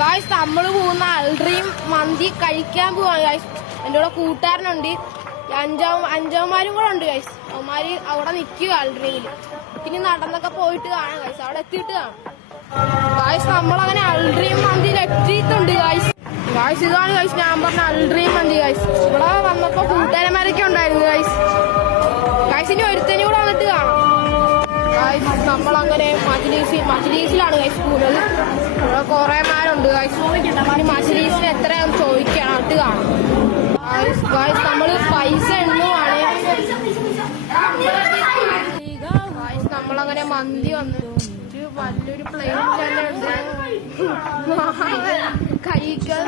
Guys നമ്മള് പോകുന്ന അൽഡ്രീം മന്തി കഴിക്കാൻ പോവാണ് ഗായ്സ്. എന്റെ കൂടെ കൂട്ടുകാരനുണ്ട്, അഞ്ചവന്മാരും കൂടെ ഉണ്ട് ഗായ്സ്. അവന്മാര് അവിടെ നിൽക്കുക അൽഡ്രീമില്. ഇനി നടന്നൊക്കെ പോയിട്ട് കാണാം ഗായ്സ്, അവിടെ എത്തിയിട്ട് കാണാം ഗായ്സ്. നമ്മളങ്ങനെ അൽഡ്രീം മന്തിയിൽ എത്തിയിട്ടുണ്ട് ഗായ്സ്. ഗായ്സ് ഇതാണ് ഗായ്സ് ഞാൻ പറഞ്ഞ അൽഡ്രീം മന്തി ഗായ്സ്. ഇവിടെ വന്നപ്പോ കൂട്ടുകാരന്മാരൊക്കെ ഉണ്ടായിരുന്നു ഗായ്സ്. ഗായ്സ് ഇനി ഒരുത്തനും കൂടെ വന്നിട്ട് കാണാം ഗായ്സ്. നമ്മളങ്ങനെ മജ്‌ലീസിലാണ് ഗായ്സ് പോകുന്നത്. ഇവിടെ കുറേമാരുണ്ട് ഗായ്സ്. മജ്‌ലീസിന് എത്രയാണെന്ന് ചോദിക്കണം, അത് കാണാം ഗായ്സ്. നമ്മള് പൈസ എണ്ണുവാണ് ഗായ്സ്. നമ്മളങ്ങനെ മന്തി വന്നിട്ട് വലിയൊരു പ്ലേറ്റ് തന്നെ ഉണ്ട് കഴിക്കാൻ.